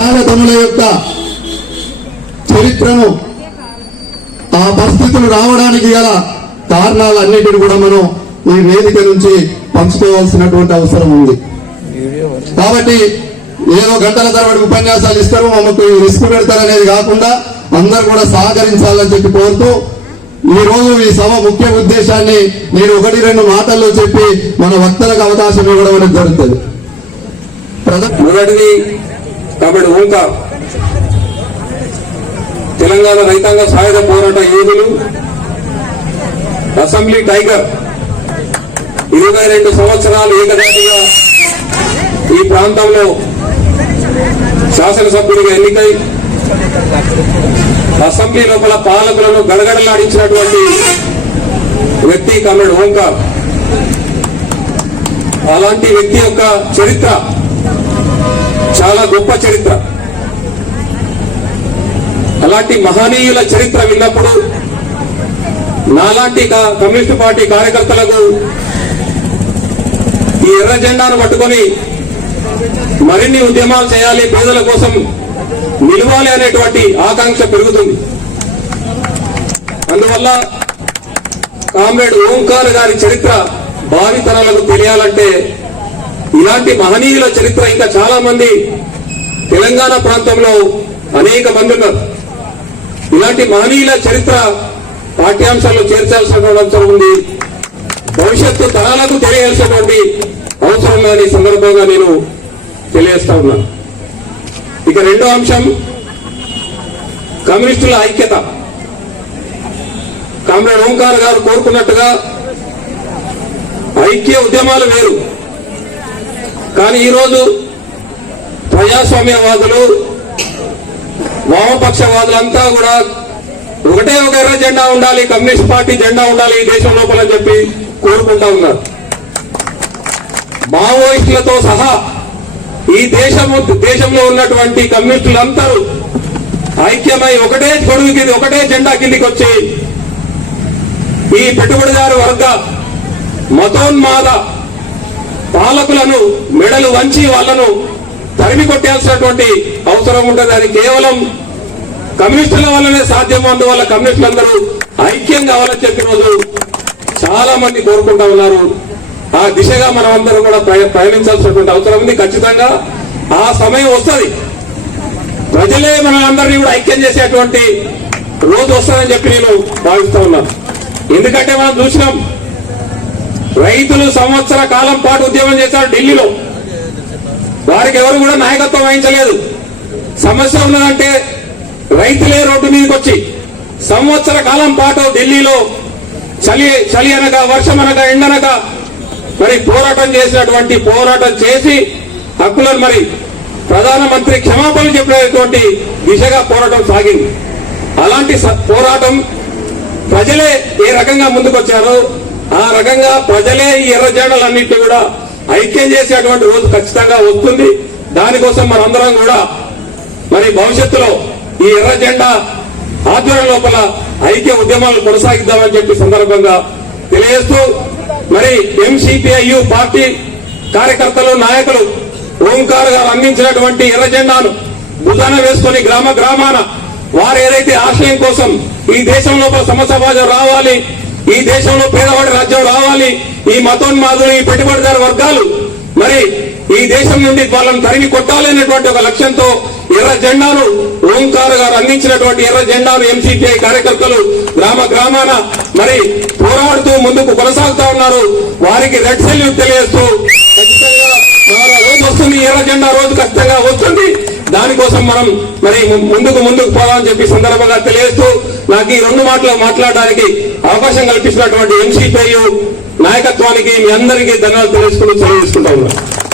తమ్ముల యొక్క చరిత్రను ఆ పరిస్థితులు రావడానికి గల కారణాలన్నిటిని కూడా మనం ఈ వేదిక నుంచి పంచుకోవాల్సినటువంటి అవసరం ఉంది. కాబట్టి ఏదో గంటల తరబడి ఉపన్యాసాలు ఇస్తారు మమ్మకు రిస్క్ పెడతారనేది కాకుండా అందరు కూడా సహకరించాలని చెప్పి కోరుతూ ఈ రోజు ఈ సభ ముఖ్య ఉద్దేశాన్ని నేను ఒకటి రెండు మాటల్లో చెప్పి మన వక్తలకు అవకాశం ఇవ్వడం అనేది జరుగుతుంది. మొదటిది కాబట్టి ఊంకా తెలంగాణ రైతాంగ సాయుధ పోరాట యోధులు అసెంబ్లీ టైగర్ ఇరవై రెండు సంవత్సరాలు ఏకదాటిగా ఈ ప్రాంతంలో శాసనసభ్యుడిగా ఎన్నికై అసెంబ్లీ లోపల పాలకులను గడగడలాడించినటువంటి వ్యక్తి కమ్రేడ్ ఓంకార్. అలాంటి వ్యక్తి యొక్క చరిత్ర గొప్ప చరిత్ర. అలాంటి మహనీయుల చరిత్ర విన్నప్పుడు నాలాంటి కా- కమ్యూనిస్టు పార్టీ కార్యకర్తలకు ఈ ఎర్ర జెండాను పట్టుకొని మరిన్ని ఉద్యమాలు చేయాలి పేదల కోసం నిలవాలి అనేటువంటి ఆకాంక్ష పెరుగుతుంది. అందువల్ల కామ్రేడ్ ఓంకార్ గారి చరిత్ర భావితరాలకు తెలియాలంటే ఇలాంటి మహనీయుల చరిత్ర ఇంకా చాలా మంది తెలంగాణ ప్రాంతంలో అనేక మంది ఉన్నారు. ఇలాంటి మహనీయుల చరిత్ర పాఠ్యాంశాల్లో చేర్చాల్సిన అవసరం ఉంది. భవిష్యత్తు తరాలకు తెలియాల్సినటువంటి అవసరం ఉందని సందర్భంగా నేను తెలియజేస్తా ఉన్నాను ఇక రెండో అంశం కమ్యూనిస్టుల ఐక్యత. కామ్రేడ్ ఓంకార్ గారు కోరుకున్నట్టుగా ఐక్య ఉద్యమాలు వేరు. కానీ ఈరోజు ప్రజాస్వామ్యవాదులు వామపక్షవాదులంతా కూడా ఒకటే ఒక ఎర్ర జెండా ఉండాలి కమ్యూనిస్ట్ పార్టీ జెండా ఉండాలి ఈ దేశం లోపల చెప్పి కోరుకుంటా ఉన్నారు. మావోయిస్టులతో సహా ఈ దేశం దేశంలో ఉన్నటువంటి కమ్యూనిస్టులందరూ ఐక్యమై ఒకటే గొడుగు కింద ఒకటే జెండా కిందికి వచ్చి ఈ పెట్టుబడిదారు వర్గ మతోన్మాద పాలకులను మెడలు వంచి వాళ్ళను తరిమి కొట్టాల్సినటువంటి అవసరం ఉంటుంది. అది కేవలం కమ్యూనిస్టుల వల్లనే సాధ్యం. అందువల్ల కమ్యూనిస్టులందరూ ఐక్యం కావాలని చెప్పిన రోజు చాలా మంది కోరుకుంటా ఉన్నారు. ఆ దిశగా మనం అందరం కూడా ప్రయ- ప్రయాణించాల్సినటువంటి అవసరం ఉంది. ఖచ్చితంగా ఆ సమయం వస్తుంది. ప్రజలే మన అందరినీ కూడా ఐక్యం చేసేటువంటి రోజు వస్తుందని చెప్పి నేను భావిస్తా ఉన్నాను ఎందుకంటే మనం చూసినాం రైతులు సంవత్సర కాలం పాటు ఉద్యమం చేశారు ఢిల్లీలో. వారికి ఎవరు కూడా నాయకత్వం వహించలేదు. సమస్య ఉన్నదంటే రైతులే రోడ్డు మీదకి వచ్చి సంవత్సర కాలం పాటు ఢిల్లీలో చలి చలి అనగా వర్షం అనగా ఎండనగా మరి పోరాటం చేసినటువంటి పోరాటం చేసి హక్కులను మరి ప్రధానమంత్రి క్షమాపణలు చెప్పినటువంటి దిశగా పోరాటం సాగింది. అలాంటి స- పోరాటం ప్రజలే ఏ రకంగా ముందుకొచ్చారో ఆ రకంగా ప్రజలే ఈ ఎర్ర జెండాలన్నింటినీ కూడా ఐక్యం చేసేటువంటి రోజు ఖచ్చితంగా వస్తుంది. దానికోసం మనందరం కూడా మరి భవిష్యత్తులో ఈ ఎర్ర జెండా ఆధ్వర్యం లోపల ఐక్య ఉద్యమాలు కొనసాగిద్దామని చెప్పి సందర్భంగా తెలియజేస్తూ మరి ఎంసీపీఐయు పార్టీ కార్యకర్తలు నాయకులు ఓంకార్ గారు అందించినటువంటి ఎర్ర జెండాను భుజాన వేసుకొని గ్రామ గ్రామాన వారు ఏదైతే ఆశయం కోసం ఈ దేశం లోపల సమసమాజం రావాలి ఈ దేశంలో పేదవాడి రాజ్యం రావాలి. ఈ మతోన్మాదులు ఈ పెట్టుబడిదారు వర్గాలు. మరి ఈ దేశం నుండి వాళ్ళని తరిమి కొట్టాలి అనేటువంటి ఒక లక్ష్యంతో ఎర్ర జెండాను ఓంకార్ గారు అందించినటువంటి ఎర్ర జెండాను ఎంసీపీఐ కార్యకర్తలు గ్రామ గ్రామాన మరి పోరాడుతూ ముందుకు కొనసాగుతా ఉన్నారు. వారికి రెడ్ సెల్యూట్ తెలియజేస్తూ కోసం మనం మరి ముందుకు ముందుకు పోవాలని చెప్పి సందర్భంగా తెలియజేస్తూ నాకు ఈ రెండు మాటలు మాట్లాడడానికి అవకాశం కల్పించినటువంటి ఎంసీపీయు నాయకత్వానికి మీ అందరికీ ధన్యవాదాలు తెలుసుకుని సెలవు ఉన్నాను.